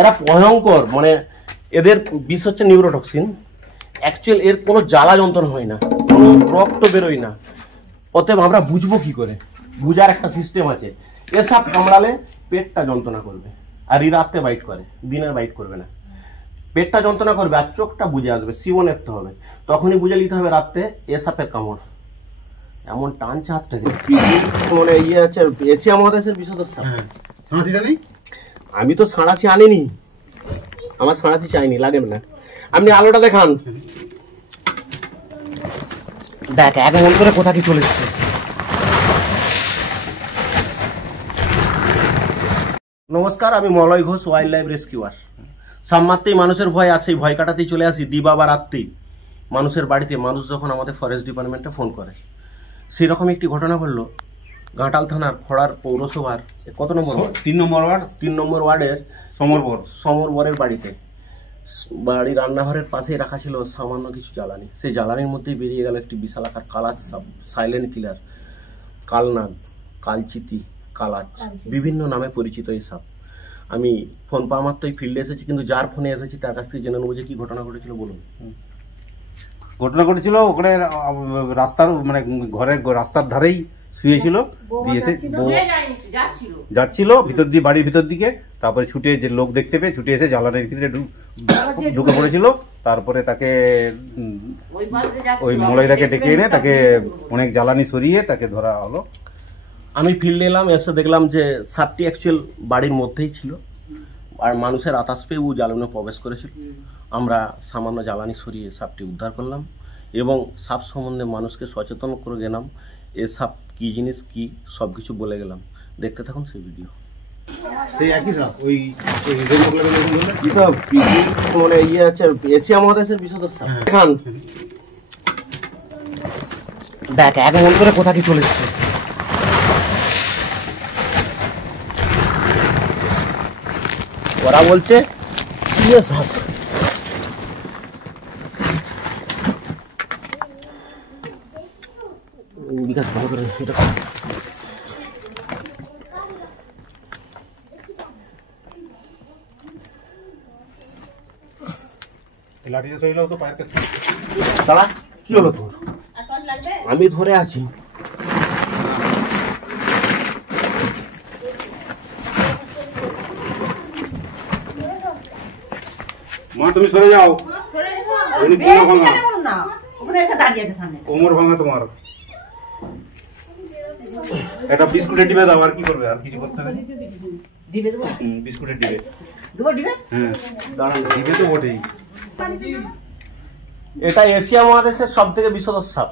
এরা ভয়ঙ্কর, মানে এদের বিষ হচ্ছে নিউরোটক্সিন। অ্যাকচুয়াল এর কোনো জ্বালা যন্ত্রণা হয় না, কোনো রক্ত বেরোয় না। অতএব আমরা বুঝবো কি করে? বুঝার একটা সিস্টেম আছে। এসব কামড়ালে পেটটা যন্ত্রণা করবে, আর এই রাত্রে বাইট করে, দিনের বাইট করবে না। পেটটা যন্ত্রণা করবে আর চোখটা বুঝে আসবে, সিও নেপতে হবে, তখনই বুঝে নিতে হবে রাত্রে এসাপের কামড়। এমন টানছে হাতটাকে, মানে ইয়ে আছে এশিয়া মহাদেশের বিষধর সাপ। আমি তো সাঁড়াশি আনিনি, আমার সাঁড়াশি চাইনি, লাগে না। আপনি আলোটা দেখান, দেখ এক মন করে কোথা কি চলে যাচ্ছে। নমস্কার, আমি Malay Ghosh, wild life rescuer. সাপ মারতেই মানুষের ভয় আছে, ভয় কাটাতেই চলে আসি দিবা বা রাত্রি মানুষের বাড়িতে। মানুষ যখন আমাদের ফরেস্ট ডিপার্টমেন্টে ফোন করে, সেই রকম একটি ঘটনা ঘটলো ঘাটাল থানার খড়ার পৌরসভার কত নম্বর ওয়ার্ড? 3 নম্বর ওয়ার্ডের সমরবরের বাড়িতে। বাড়ির রান্নাঘরের পাশেই রাখা ছিল সামান্য কিছু জ্বালানি। সেই জ্বালানির মধ্যেই বেরিয়ে গেল একটি বিশাল আকার কালাচ সাপ, সাইলেন্ট কিলার, কালনাগ, কালচিতি, কালাচ, বিভিন্ন নামে পরিচিত এই সাপ। আমি ফোন পাওয়া মাত্রই ফিল্ডে এসেছি, কিন্তু যার ফোনে এসেছি তার কাছ থেকে জেনে নেবো যে কি ঘটনা ঘটেছিল। বলুন। ঘটনা ঘটেছিল ওখানে রাস্তার, মানে ঘরের রাস্তার ধারেই শুয়েছিল, দিয়েছে যাচ্ছিল ভিতর দিয়ে, বাড়ির ভিতর দিকে। তারপরে ছুটে যে লোক দেখতে পেয়ে ছুটে এসে জ্বালানির ভিতরে ঢুকে পড়েছিল। তারপরে তাকে ওই মলয়দাকে ডেকে এনে তাকে অনেক জ্বালানি সরিয়ে তাকে ধরা হলো। আমি ফিল্ডে এলাম, এসে দেখলাম যে সাপটি অ্যাকচুয়াল বাড়ির মধ্যেই ছিল, আর মানুষের আতাস পেয়ে ও জ্বালানি প্রবেশ করেছিল। আমরা সামান্য জ্বালানি সরিয়ে সাপটি উদ্ধার করলাম এবং সাপ সম্বন্ধে মানুষকে সচেতন করে গেলাম। এ সাপ কি জিনিস, কি সব কিছু বলে গেলাম। দেখতে থাকুন সেই ভিডিও। সেই একই সাপ, ওই মানে ইয়ে আছে এশিয়া মহাদেশের বিষধর সাপ। দেখান, দেখ এক মন করে কোথা কি চলে যাচ্ছে। ওরা বলছে সাপ, বিকাশ ভালো করে সেটা লাঠিটা সইলাও তো পায়ের কাছে। দাঁড়া, কি হলো তোর? আমি ধরে আছি। মা তুমি সরে যাও, কোমর ভাঙা তোমার। একটা বিস্কুটের ডিবে দাও, আর কি করবে? আর কিছু করতে হবে? বিস্কুটের ডিবে। হ্যাঁ দাঁড়ান, ডিবে তো বটেই। এটা এশিয়া মহাদেশের সব থেকে বিষধর সাপ।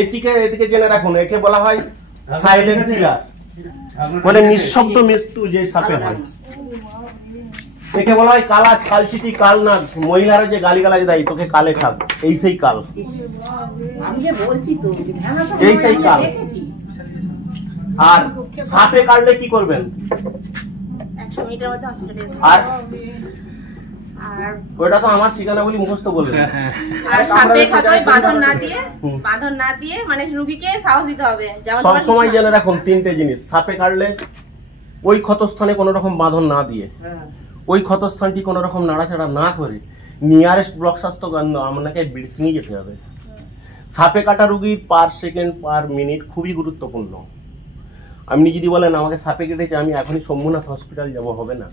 এটিকে জেনে রাখুন, একে বলা হয় সাইলেন্ট কিলার, মানে নিঃশব্দ মৃত্যু যে সাপে হয়। একে বলা হয় কালাচ, কালচিতি, কালনাগ। মহিলারা যে গালিগালাজ দেয়, তোকে কালে খাব, এই সেই কাল, এই সেই কাল। আর সাপে কাটলে কি করবেন? আর ওটা তো আমার ঠিকানা বলি মুখস্থ বলবেন। আর সাপে খাতই বাঁধন না দিয়ে মানে রোগীকে সাহস দিতে হবে। সব সময় জেনে রাখুন 3টে জিনিস। সাপে কাটলে ওই ক্ষতস্থানে কোনো রকম বাঁধন না দিয়ে, ওই ক্ষতস্থানটি কোনো রকম নাড়াচাড়া না করে নিয়ারেস্ট ব্লক স্বাস্থ্য কেন্দ্র আপনাকে ব্লিচিংয়ে যেতে হবে। সাপে কাটা রোগীর পার সেকেন্ড পার মিনিট খুবই গুরুত্বপূর্ণ। আপনি যদি বলেন আমাকে সাপে কেটেছে, আমি এখনই শম্ভুনাথ হসপিটাল যাব, হবে না।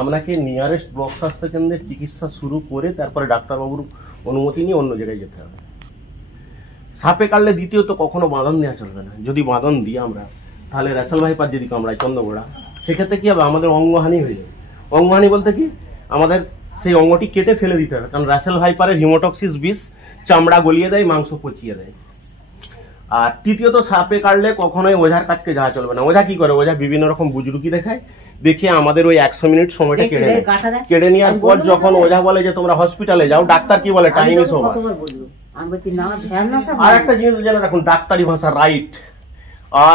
আপনাকে নিয়ারেস্ট ব্লক স্বাস্থ্য কেন্দ্রের চিকিৎসা শুরু করে তারপরে ডাক্তারবাবুর অনুমতি নিয়ে অন্য জায়গায় যেতে হবে। সাপে কাটলে দ্বিতীয়ত কখনো বাঁধন দেওয়া চলবে না। যদি বাঁধন দিই আমরা, তাহলে রেসাল ভাইপার যদি কামড়ায় চন্দ্রগোড়া, সেক্ষেত্রে কি হবে? আমাদের অঙ্গহানি হয়ে যাবে। অঙ্গহানি বলতে কি, আমাদের সেই অঙ্গটি কেটে ফেলে দিতে হবে, কারণ রেসাল ভাইপারের হিমোটক্সিস বিষ চামড়া গলিয়ে দেয়, মাংস পচিয়ে দেয়। আর তৃতীয়ত সাপে কাটলে কখনোই ওঝার কাছকে যাওয়া চলবে না। ওঝা কি করে? ওঝা বিভিন্ন রকম বুজরুকি দেখায়, দেখিয়ে আমাদের ওই 100 মিনিট সময়টা কেড়ে নেওয়ার পর যখন ওঝা বলে যে তোমরা হসপিটালে যাও, ডাক্তার কি বলে? Time is over. আর একটা জিনিস জেনে রাখুন, ডাক্তারি ভাষা রাইট,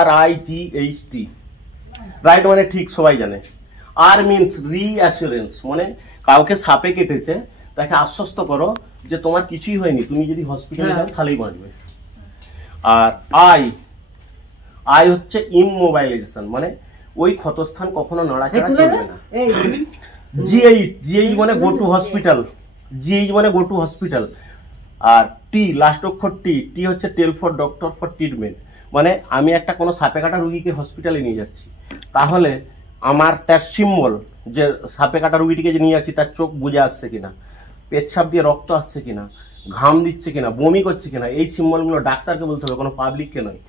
RIGHT, রাইট মানে ঠিক, সবাই জানে। আর মিনস রিঅ্যাসুরেন্স, মানে কাউকে সাপে কেটেছে তাকে আশ্বস্ত করো যে তোমার কিছুই হয়নি, তুমি যদি হসপিটালে যাও তাহলেই বাঁচবে। আর আই হচ্ছে ইমমোবাইলাইজেশন, মানে ওই ক্ষতস্থান কখনো নাড়াচাড়া করবে না। জিএইচ মানে গো টু হসপিটাল, জিএইচ মানে গো টু হসপিটাল। আর টি, লাস্ট অক্ষর টি হচ্ছে tell for doctor for treatment, মানে আমি একটা কোনো সাপে কাটা রুগীকে হসপিটালে নিয়ে যাচ্ছি, তাহলে আমার তার সিম্বল যে সাপে কাটা রুগীটিকে যে নিয়ে যাচ্ছি তার চোখ বুঝে আসছে কিনা, পেচ্ছাপ দিয়ে রক্ত আসছে কিনা, ঘাম দিচ্ছে কিনা, বমি করছে কিনা, এই সিম্বলগুলো ডাক্তারকে বলতে হবে, কোনো পাবলিককে নয়।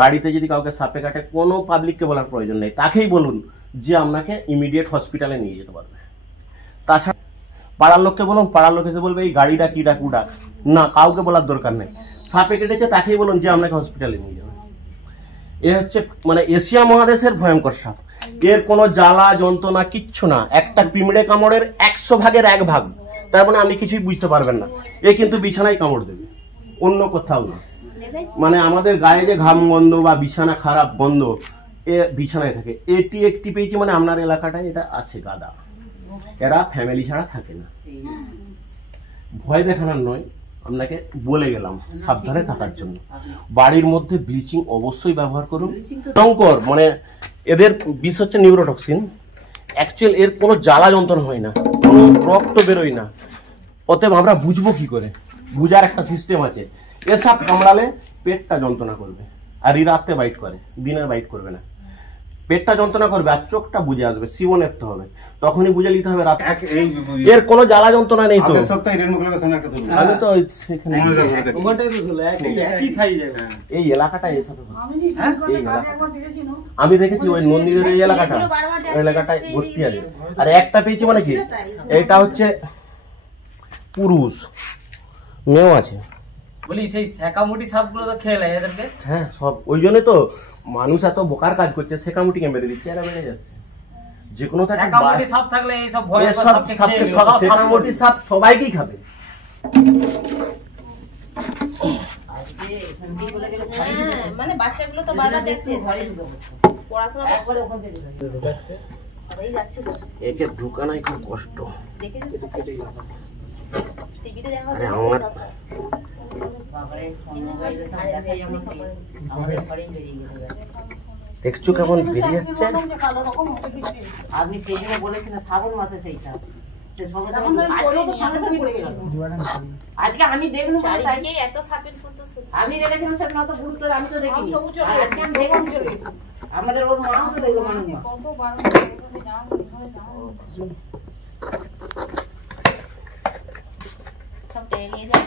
বাড়িতে যদি কাউকে সাপে কাটে কোনো পাবলিককে বলার প্রয়োজন নেই, তাকেই বলুন যে আপনাকে ইমিডিয়েট হসপিটালে নিয়ে যেতে পারবে। তাছাড়া পাড়ার লোককে বলুন, পাড়ার লোক এসে বলবে এই গাড়িটা কি ডাকু ডাক, না কাউকে বলার দরকার নেই। সাপে কেটেছে তাকেই বলুন যে আপনাকে হসপিটালে নিয়ে যাবে। এ হচ্ছে মানে এশিয়া মহাদেশের ভয়ঙ্কর সাপ। এর কোনো জ্বালা যন্ত্রণা কিচ্ছু না, একটা পিঁমড়ে কামড়ের 100 ভাগের 1 ভাগ, তার মানে আপনি কিছুই বুঝতে পারবেন না। এ কিন্তু বিছানায় কামড় দেবে, অন্য কোথাও না। মানে আমাদের গায়ে যে ঘাম গন্ধ বা বিছানা খারাপ গন্ধ, এ বিছানায় থাকে। এটি একটি পেয়েছি মানে আপনার এলাকাটায় এটা আছে গাদা, এরা ফ্যামিলি ছাড়া থাকে না। ভয় দেখানোর নয়, আপনাকে বলে গেলাম সাবধানে থাকার জন্য। বাড়ির মধ্যে ব্লিচিং অবশ্যই ব্যবহার করুন। টঙ্কর মানে এদের বিষ হচ্ছে নিউরোটক্সিন, অ্যাকচুয়াল এর কোনো জ্বালা যন্ত্রণা হয় না, কোনো রক্ত বেরোয় না। অতএব আমরা বুঝবো কি করে, বুঝার একটা সিস্টেম আছে। এসব কামড়ালে পেটটা যন্ত্রণা করবে, আর রাতে বাইট করে, দিনের বাইট করবে না। পেটটা যন্ত্রণা করবে আর চোখটা বুঝে আসবে, সিবন এফতে হবে, তখনই বুঝে নিতে হবে রাতে। এর কোনো জ্বালা যন্ত্রণা নেই তো। আমি তো সেখানে এই এলাকাটা আমি দেখেছি, ওই নন্দীদের এই এলাকাটায় ভর্তি আছে। আর একটা পেয়েছি মানে কি, এটা হচ্ছে পুরুষ, মেয়েও আছে। বলি সেই সেকামুটি সাপগুলো তো খেয়ে নেয় এদেরকে। হ্যাঁ সব, ওই জন্য তো মানুষ এত বোকার কাজ করছে, সেকামুটিকে মেরে দিচ্ছে, এরা বেড়ে যাচ্ছে। যে কোনো সেকামুটি সাপ থাকলে এই সব ভয়ঙ্কর সাপকে খেয়ে নেবে, সব সেকামুটি সাপ সবাইকেই খাবে। মানে বাচ্চাগুলো তো বারবার দেখছে পড়াশোনা করে ওখান থেকে ঢুকাচ্ছে, সবাই যাচ্ছে তো একে ঢুকানোই খুব কষ্ট। দেখেছিস টিভিতে দেখা আরে আমার দেখছো কেমন বেরিয়ে যাচ্ছে। আপনি সেই জন্য বলেছেন শ্রাবণ মাসে সেইটা আজকে আমি দেখলাম, এত সাপের ফটো আমি দেখেছিলাম স্যার, অত গুরুত্ব আমি তো দেখিনি, আজকে আমি দেখলাম আমাদের ওর মাও তো দেখলো, মানুষ সব টেনে নিয়ে যায়।